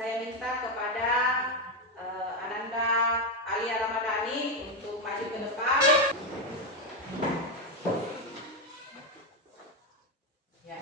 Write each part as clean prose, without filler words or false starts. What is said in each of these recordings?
saya minta kepada Ananda Alia Ramadhani untuk maju ke depan. Ya.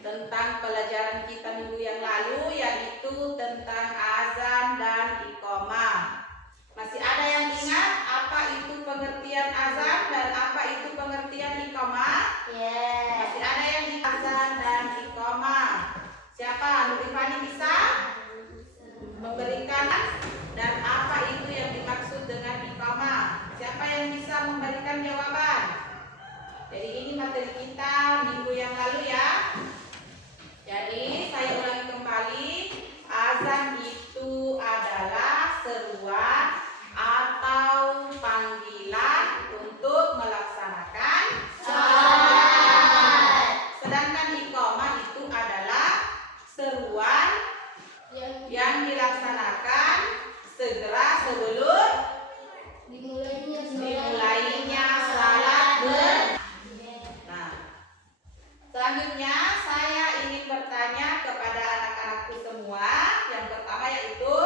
Tentang pelajaran kita minggu yang lalu, yaitu tentang azan dan iqamah. Masih ada yang ingat apa itu pengertian azan dan apa itu pengertian iqamah? Masih ada yang di azan dan iqamah. Siapa? Nurifani bisa memberikan dan apa itu yang dimaksud dengan iqamah? Siapa yang bisa memberikan jawaban? Jadi ini materi kita minggu yang lalu ya. Jadi saya ulangi kembali, azan itu adalah seruan atau panggilan untuk melaksanakan salat. Sedangkan iqamah itu adalah seruan yang dilaksanakan segera sebelum dimulainya salat. Selanjutnya saya ingin bertanya kepada anak-anakku semua. Yang pertama yaitu,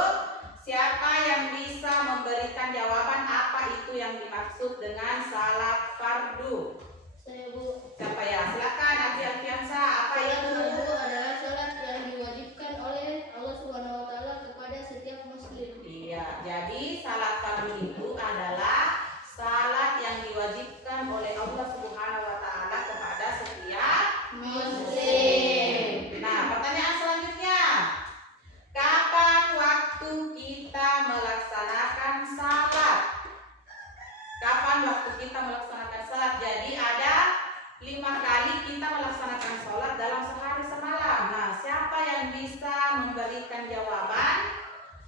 siapa yang bisa memberikan jawaban apa itu yang dimaksud dengan salat fardu? Saya, Bu. Siapa ya? Silakan Abi Alfiansa. Apa itu? Salat fardu adalah salat yang diwajibkan oleh Allah Subhanahu wa taala kepada setiap muslim. Iya, jadi salat fardu itu adalah salat yang diwajibkan oleh Allah Subhanahu wa taala kepada setiap muslim. Nah, pertanyaan selanjutnya, kapan waktu kita melaksanakan salat? Kapan waktu kita melaksanakan salat? Jadi ada 5 kali kita melaksanakan salat dalam sehari semalam. Nah, siapa yang bisa memberikan jawaban?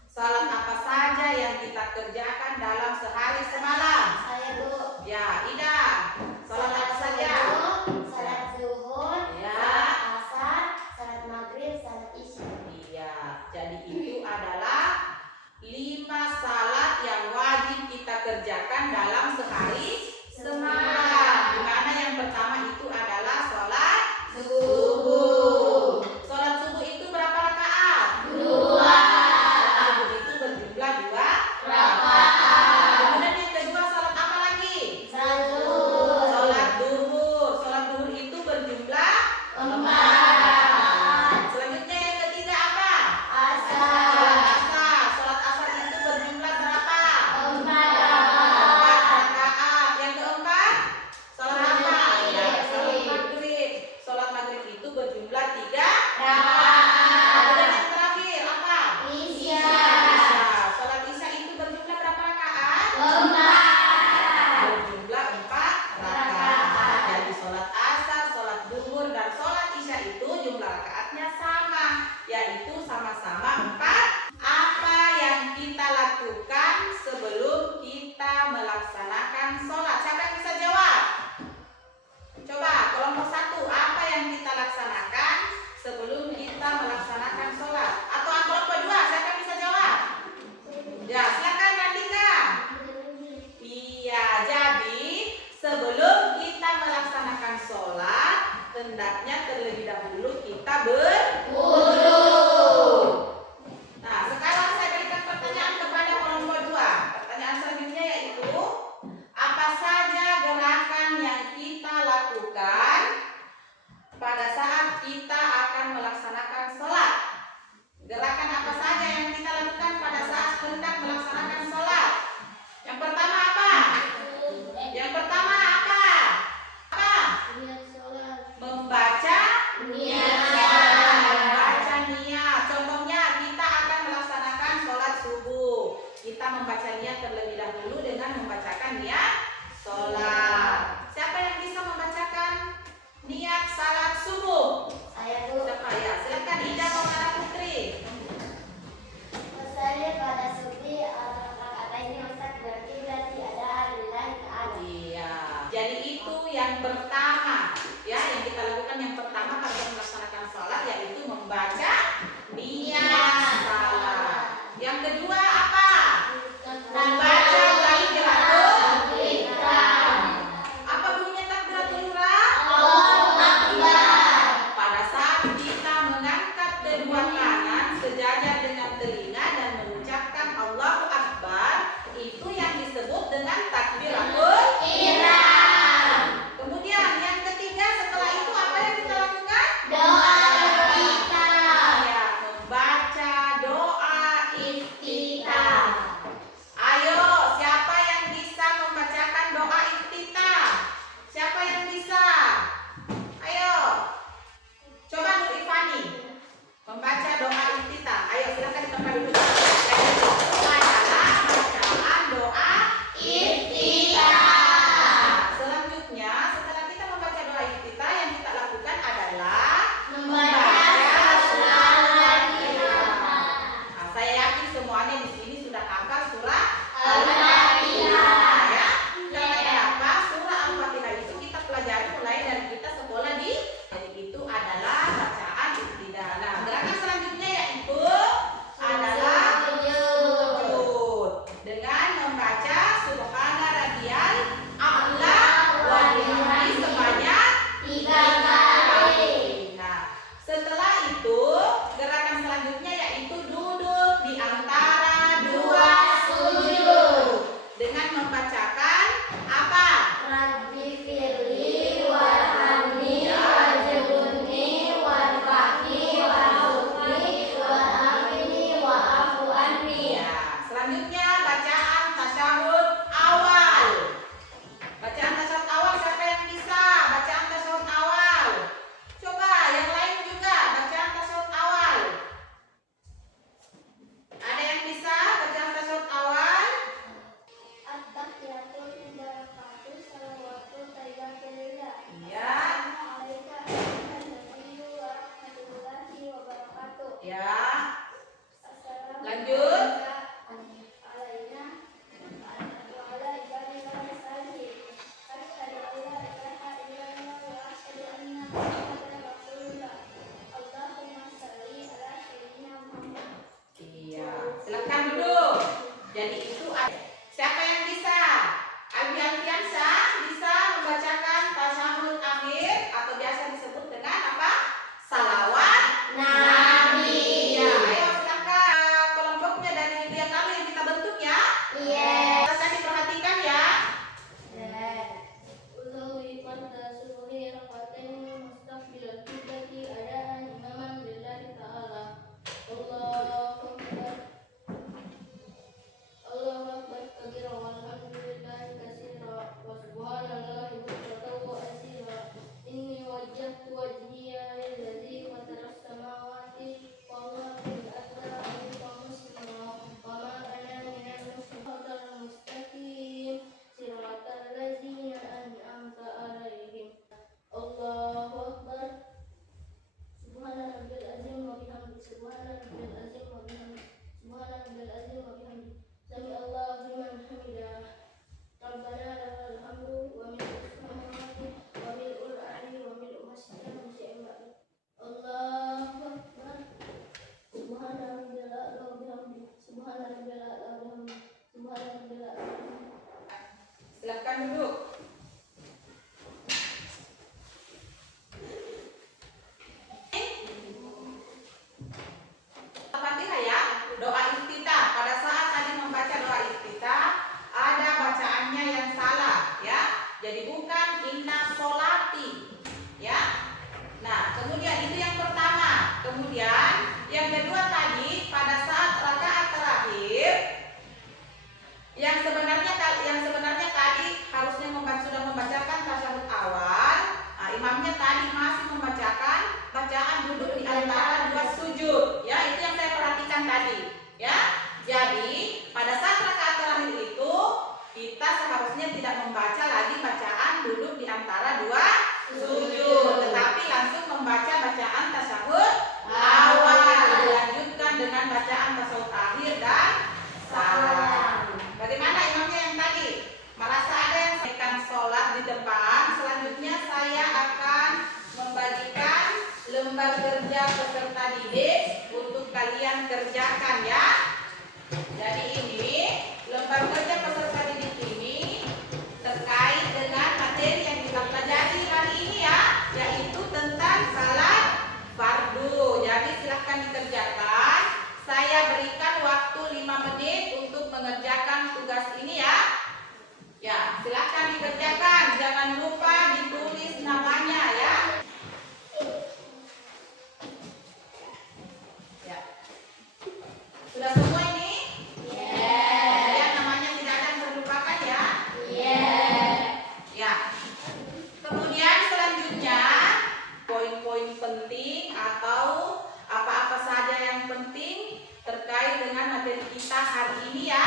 Salat apa saja yang kita kerjakan dalam sehari semalam? Saya, Bu. Ya, Ida. Salat apa saja? Salat zuhur, Ya. salat asar, salat maghrib, salat isya. Iya, jadi itu adalah 5 salat yang wajib kita kerjakan dalam sehari semalam. Di mana yang pertama itu adalah salat subuh. Salat subuh itu berapa rakaat? 2. Salat subuh itu berjumlah 2 rakaat. Kemudian yang kedua salat apa lagi? Salat zuhur. Salat duhur. Salat duhur itu berjumlah 4. Selanjutnya yang ketiga apa? Asar. Salat asar. Salat asar itu berjumlah berapa? 4 4 rakaat. Yang keempat salat apa? Maghrib. Ya, salat maghrib. Salat maghrib itu berjumlah 3 rakaat. Kemudian yang terakhir apa? Isya. Isya. Salat isya itu berjumlah berapa rakaat? 4. Berjumlah 4 rakaat. Jadi salat asar, salat duhur dan salat isya itu jumlah rakaatnya sama, yaitu sama-sama 4. Apa yang kita lakukan sebelum kita melaksanakan salat? Siapa yang bisa jawab? Coba kelompok 1, apa yang kita laksanakan sebelum kita melaksanakan salat? Atau kelompok 2, siapa yang bisa jawab? Ya, silakan Randika. Iya, jadi sebelum kita melaksanakan sholat, hendaknya terlebih dahulu kita berwudu. yaitu duduk di antara dua sujud dengan membacakan apa? Rabbi firli warhamni wajibni warfaqni warzuqni warafini wa'afu anni. Ya, selanjutnya bacaan tasyahud awal. Bacaan tasyahud awal siapa yang bisa? Bacaan tasyahud awal. Coba yang lain juga bacaan tasyahud awal. Ada yang bisa bacaan tasyahud awal? At-tahiyatul mubarakatuh salawatu thayyibatulillah. Iya. Assalamualaikum warahmatullahi wabarakatuh. Ya. Assalamualaikum Lanjut. alaina wa ala ibadillah salihin. Asyhadu an la ilaha illallah wa asyhadu anna Muhammadan rasulullah. Allahumma shalli ala sayyidina Muhammad. Iya. Silakan duduk. Jadi itu ada. Siapa yang bisa? Albi Alfiansyah bisa membacakan tasyahud akhir atau biasa disebut dengan apa? Salawat Nabi. Ya, ayo silakan. Kelompoknya dari dia kami yang kita bentuk ya. Yes. Silakan diperhatikan ya. Uzawi pada subuhi rakatain mustaqbilal qiblati adaan imaman lillahi ta'ala. Allahu akbar. Allahu akbar kabira walhamdulillahi katsira wa subhanallahi bukratan wa asira. Inni wajjahtu wajhiya lillazi fatara as-samawati wal ardi akbar wa muslima wa ma ana minal mustaqim siratal ladzina an'amta 'alaihim. Allahu akbar. Subhana rabbil azim wa bihamdi. Subhana rabbil azim wa bihamdi. Subhana rabbil azim wa bihamdi. Sami Allahu liman hamidah. Rabbana lakal hamdu wa mil'us samawati wa mil'ul ardi wa mil'u ma syi'ta min ba'd. Allahu akbar. Subhana rabbil a'la wa bihamdi. Subhana rabbil a'la wa bihamdi. Subhana rabbil a'la wa bihamdi. Silakan duduk. Al-Fatihah ya, doa iftitah. Pada saat tadi membaca doa iftitah, ada bacaannya yang salah ya. Jadi bukan inna sholati ya. Nah, kemudian itu yang pertama. Kemudian yang kedua tadi pada saat rakaat terakhir yang sebenarnya tadi harusnya sudah membacakan tasyahud awal. Nah, imamnya tadi masih membacakan bacaan duduk di antara dua sujud. Ya, itu yang saya perhatikan tadi. Ya, jadi pada saat rakaat terakhir itu kita seharusnya tidak membaca lagi bacaan duduk di antara dua sujud, tetapi langsung membaca bacaan tasyahud awal, dilanjutkan dengan bacaan tasyahud akhir dan salam. Bagaimana imamnya yang tadi? Merasa ada yang akan sholat di depan. Selanjutnya saya akan membagikan lembar kerja peserta didik untuk kalian kerjakan ya. Jadi ini lembar kerja peserta didik ini terkait dengan materi yang kita pelajari hari ini ya, yaitu tentang salat fardu. Jadi silahkan dikerjakan. Saya berikan waktu 5 menit untuk mengerjakan tugas ini ya. Ya, silahkan dikerjakan. Jangan lupa ditulis namanya ya. Ya. Sudah semua ini? Ya, namanya tidak ada yang terlupakan ya. Ya. Kemudian selanjutnya poin-poin penting atau apa-apa saja yang penting terkait dengan materi kita hari ini ya.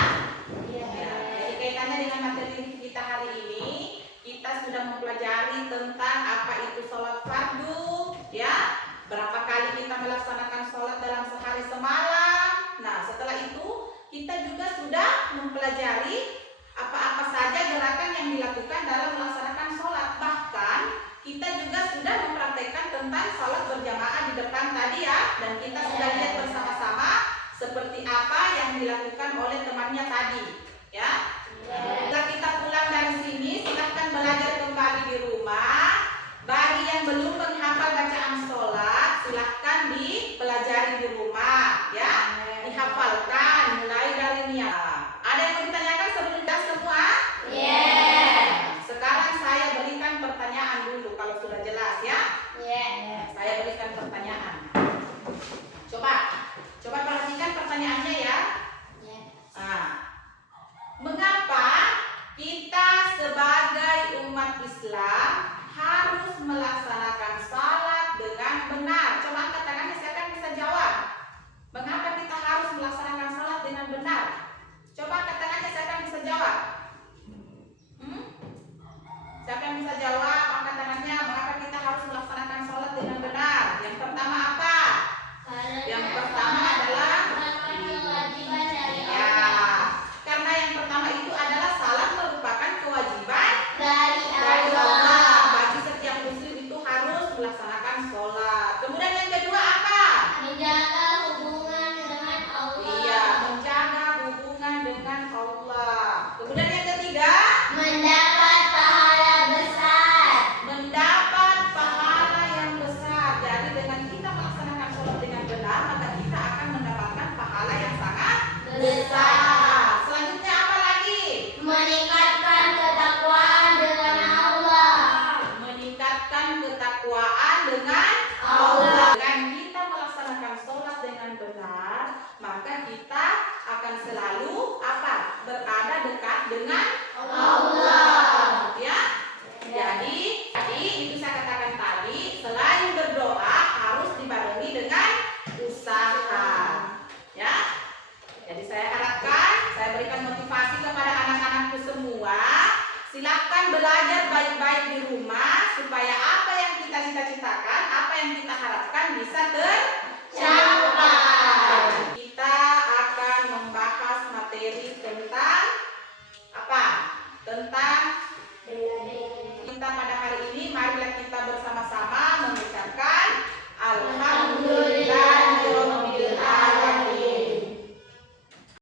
Ya, jadi kaitannya dengan materi kita hari ini, kita sudah mempelajari tentang apa itu sholat fardu, ya. Berapa kali kita melaksanakan sholat dalam sehari semalam. Nah, setelah itu kita juga sudah mempelajari apa-apa saja gerakan yang dilakukan dalam melaksanakan sholat. Bahkan kita juga sudah mempraktekkan tentang sholat berjamaah di depan tadi ya. Dan kita sudah lihat bersama-sama seperti apa yang dilakukan oleh temannya tadi ya. Setelah kita pulang dari sini, silahkan belajar kembali di rumah. Bagi yang belum menghafal bacaan sholat, silahkan dipelajari di rumah ya. kita akan selalu apa? Berada dekat dengan